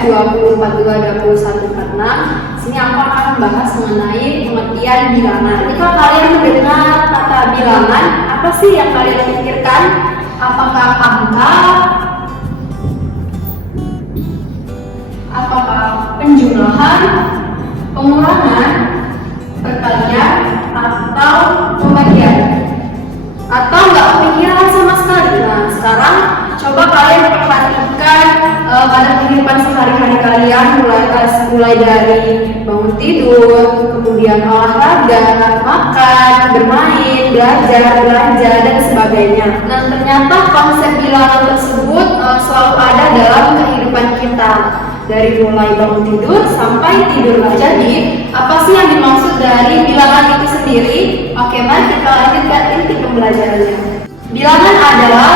PM2042 2146. Sini aku akan membahas mengenai pengertian bilangan. Ketika kalian mendengar kata bilangan, apa sih yang kalian pikirkan? Apakah angka? Apakah penjumlahan, pengurangan, perkalian, atau pembagian? Atau nggak kepikiran sama sekali? Nah, sekarang coba kalian perhatikan pada kehidupan sehari-hari kalian, mulai dari bangun tidur, kemudian olahraga, makan, bermain, belajar, belanja, dan sebagainya. Nah, ternyata konsep bilangan tersebut selalu ada dalam kehidupan kita, dari mulai bangun tidur sampai tidur lagi. Jadi, apa sih yang dimaksud dari bilangan itu sendiri? Oke, mari kita lanjutkan inti pembelajarannya. Bilangan adalah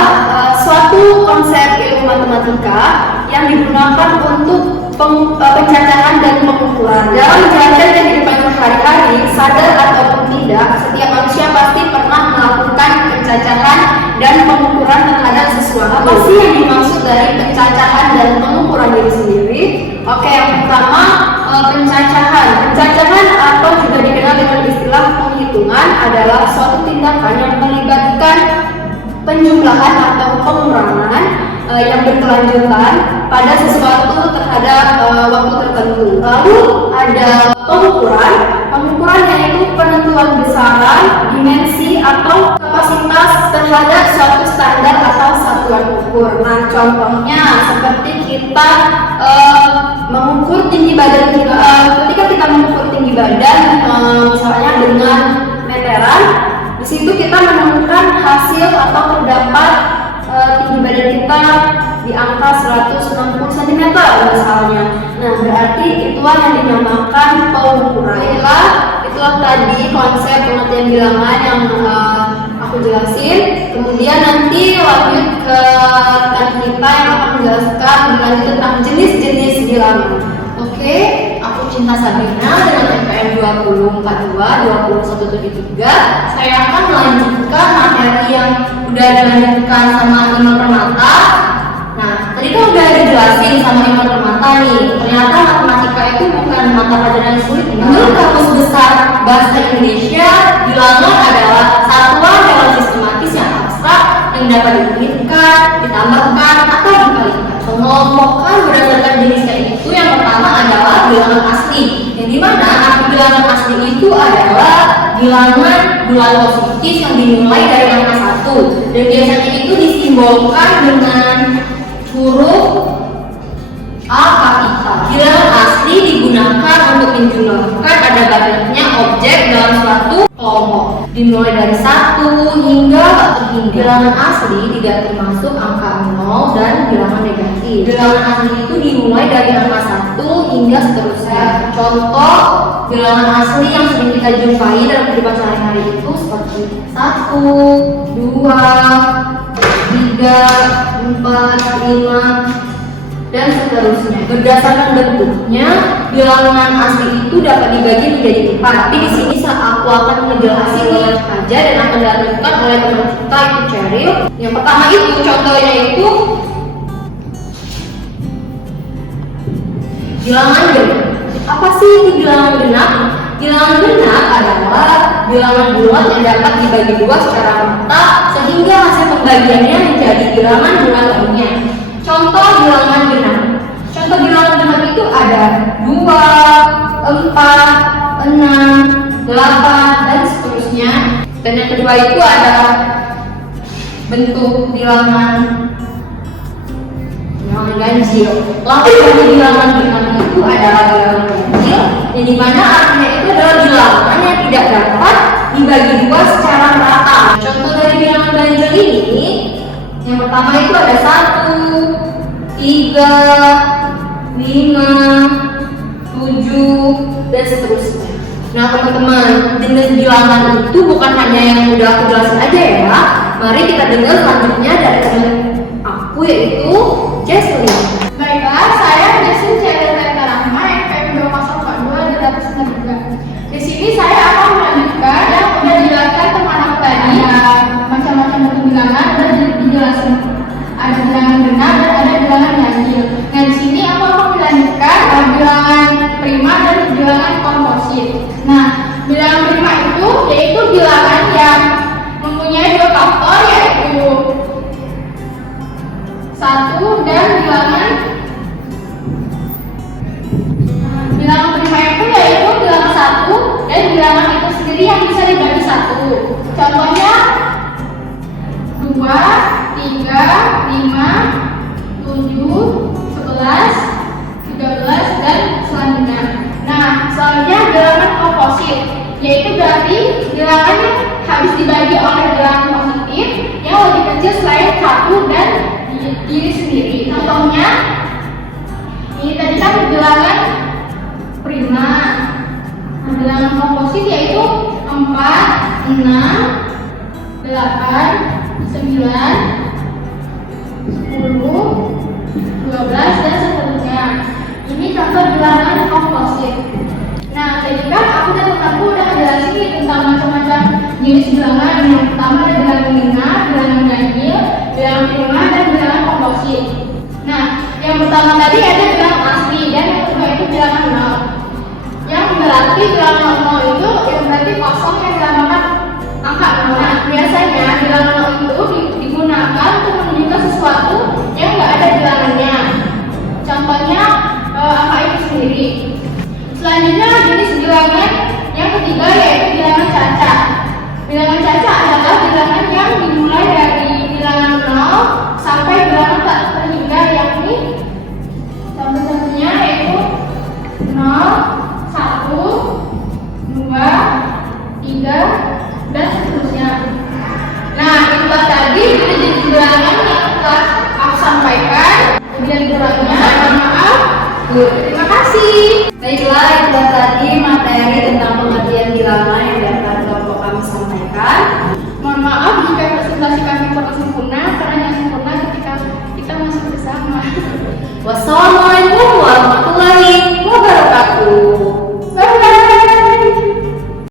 suatu konsep ilmu matematika yang digunakan untuk pencacahan dan pengukuran. Dalam menjalankan kehidupan sehari-hari, sadar ataupun tidak, setiap manusia pasti pernah melakukan pencacahan dan pengukuran terhadap sesuatu. Apa sih yang dimaksud dari pencacahan dan pengukuran diri sendiri? Oke, yang pertama pencacahan. Pencacahan atau juga dikenal dengan istilah penghitungan adalah suatu tindakan yang melibatkan penjumlahan atau pengurangan yang berkelanjutan pada sesuatu terhadap waktu tertentu. Lalu ada pengukuran. Pengukuran yaitu penentuan besaran, dimensi, atau kapasitas terhadap suatu standar atau satuan ukur. Nah, contohnya seperti kita mengukur tinggi badan kita. Ketika kita mengukur tinggi badan, misalnya dengan meteran, di situ kita menemukan hasil atau terdapat tinggi badan kita di angka 160 cm misalnya. Nah, berarti itulah yang dinamakan pengukuran. Itulah tadi konsep pengertian bilangan yang aku jelasin. Kemudian nanti lanjut ke rekan kita yang akan menjelaskan lebih tentang jenis-jenis bilangan. Oke, aku Cinta Sabina dengan NPM 2042 21173. Saya akan melanjutkan materi yang udah dilanjutkan sama Iman Permata. Nah, tadi kan udah dijelasin sama Iman Permata nih, ternyata matematika itu bukan mata pelajaran sulit. Menurut Kamus Besar Bahasa Indonesia, bilangan adalah satuan dalam sistematis yang abstrak yang dapat diunitkan, ditambahkan, atau dikalikan. Pengelompokan berdasarkan jenisnya itu yang pertama adalah bilangan asli, yang dimana arti bilangan asli itu adalah bilangan bulan positif yang dimulai dari angka 1 dan biasanya itu disimbolkan dengan huruf A kapital. Bilangan asli digunakan untuk menjumlahkan ada banyaknya objek dalam suatu kelompok, dimulai dari 1 hingga tak terhingga. Bilangan asli tidak termasuk angka 0 dan bilangan negatif. Bilangan asli itu dimulai dari angka 1 hingga seterusnya. Contoh bilangan asli yang sering kita jumpai dalam kehidupan sehari-hari itu seperti 1, 2, 3, 4, 5, dan seterusnya. Berdasarkan bentuknya, bilangan asli itu dapat dibagi menjadi 4. Tapi di sini aku akan menjelaskan aja dan akan dilanjutkan oleh teman kita itu Cheryl. Yang pertama itu contohnya itu bilangan genap. Apa sih itu bilangan genap? Bilangan genap adalah bilangan bulat yang dapat dibagi 2 secara rata sehingga hasil pembagiannya menjadi bilangan bulat lainnya. Contoh bilangan genap. Contoh bilangan genap itu ada 2, 4, 6, 8, dan seterusnya. Dan yang kedua itu ada bentuk bilangan ganjil. Lalu dari bilangan genap itu adalah bilangan ganjil, yang dimana artinya itu adalah bilangan yang tidak dapat dibagi 2 secara rata. Contoh dari bilangan ganjil ini, yang pertama itu ada 1, 3, 5, 7, dan seterusnya. Nah teman-teman, jenis bilangan itu bukan hanya yang udah aku jelasin aja ya. Mari kita dengar selanjutnya dari teman aku yaitu Jesslyn. Baiklah, saya Jesslyn Rahma, NPM 2042 203. Di sini saya akan melanjutkan yang udah dijelaskan teman aku tadi. Macam-macam bentuk bilangan udah dijelasin. Ada bilangan genap dan ada bilangan ganjil. Nah di sini aku akan melanjutkan yang bisa dibagi 1. Contohnya 2, 3, 5, 7, 11, 13, dan selanjutnya. Nah, selanjutnya bilangan komposit, yaitu berarti bilangan yang habis dibagi oleh bilangan positif yang lebih kecil selain 1 dan diri sendiri. Contohnya, ini tadi kan bilangan prima. Nah, bilangan komposit yaitu 4, 6, 8, 9, 10, 12, dan seterusnya. Ini contoh bilangan komposit. Nah, tadi kan aku dan temanku udah ngejelasin nih tentang macam-macam jenis bilangan. Yang pertama ada bilangan genap, bilangan ganjil, bilangan prima, dan bilangan komposit. Nah, yang pertama tadi ada bilangan asli dan yang kedua itu bilangan nol. Yang berarti bilangan nol itu yang berarti kosong yang dilambangkan angka nol. Nah, biasanya bilangan nol itu digunakan untuk menunjukkan sesuatu yang nggak ada bilangannya. Contohnya angka itu sendiri. Selanjutnya jenis bilangan yang ketiga yaitu bilangan cacat. Bilangan cacat adalah bilangan yang dimulai dari bilangan 0 sampai bilangan tak terhingga, yakni contoh-contohnya yaitu 0, 1, 2, 3, dan seterusnya. Nah, itulah tadi jenis bilangan yang telah aku sampaikan. Kemudian kurangnya, mohon maaf. Terima kasih. Baiklah, itu tadi